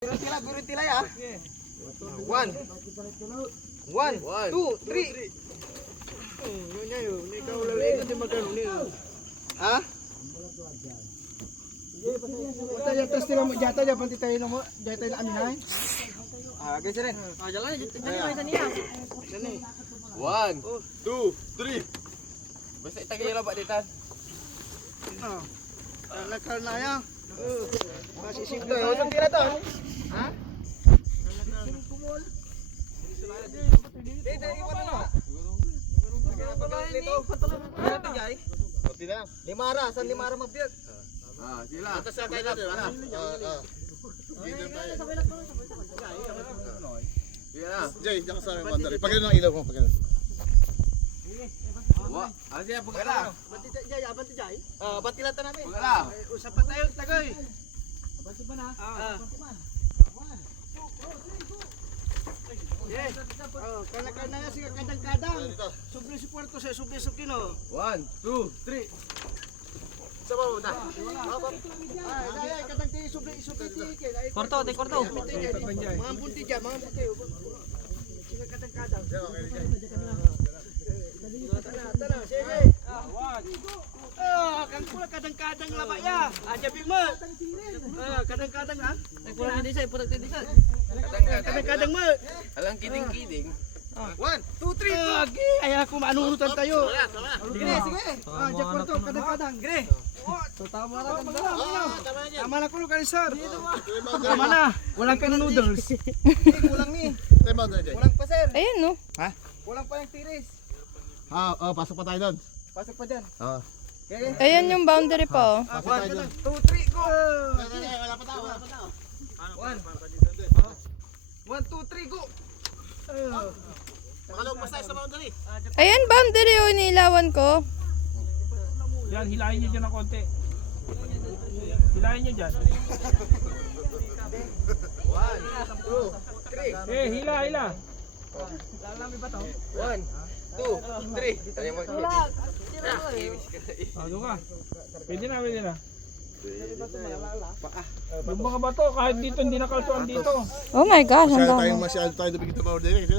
Guru tila ya. 1 1 2 3. Nya yo, ni kau lele dia makan ni. Ha? Kita atas tila mo jata japan tayo mo, jata na amin ay. Ah, geser rin. Ah, jalan jadi sana ya. Sini. 1, 2, 3. Basta itagay lang ba dito? Ah. Nakal na ya. Masih simple. Usap tira to. Ha? Dito iwan na. Pati lang. Limara, san limara mabiyag. Ah, sila. Atas sa kayo natin, ha? Dito tayo. Sila. Jay, diyan ka sa amin, Mandari. Pagano ng ilaw mo, pagano. Wa, siya pagala. Jay, aban ti jay. Batilatan namin. Pagala. Usap pa tayo tagoy. Kana nga siya kadang-kadang. Subli si Puerto sa subli sa kino. 1, 2, 3. Sa bawah na. Ay, kadang ti subli ti kay. Korto, te korto. Mga bunti dyan, mga bunti. Siya kadang-kadang. Tana, sige. Kan pula kadang-kadang laba ya. Jabi mo. Kadang-kadang ha. Kurang di sa, putak di sa. Kadang-kadang mo. Alang kidding-kidding. 1 2 3. Lagi, ay ako maanunutan tayo. Sige, sige. Jack Puerto, kadang-kadang. Gre. Tama na kan. Tama na kulo kan sir. Tama na. Walang kan noodles. Kulang ni. Tayo mo, Jay. Kulang pa, sir. Ayan, no? Kulang pa yung tiris. Pasok pa tayo doon. Pasok pa dyan. Okay. Ayan yung boundary pa, oh. 1 2 3 go. Wala pa tao. 1 2 3 go. Makalagpas tayo sa boundary. Ayan, boundary, oh. Inilawan ko. Yan, hilahin nyo dyan ng konti. Hilahin nyo dyan. 1 2 3. Eh, hila. 1 2 3. Tanya mo. Doon ka. Pwede na. Yung mga bato, kahit dito, hindi nakaltuan dito. Oh my gosh, ang dami. Masyado tayo dito sa boundary.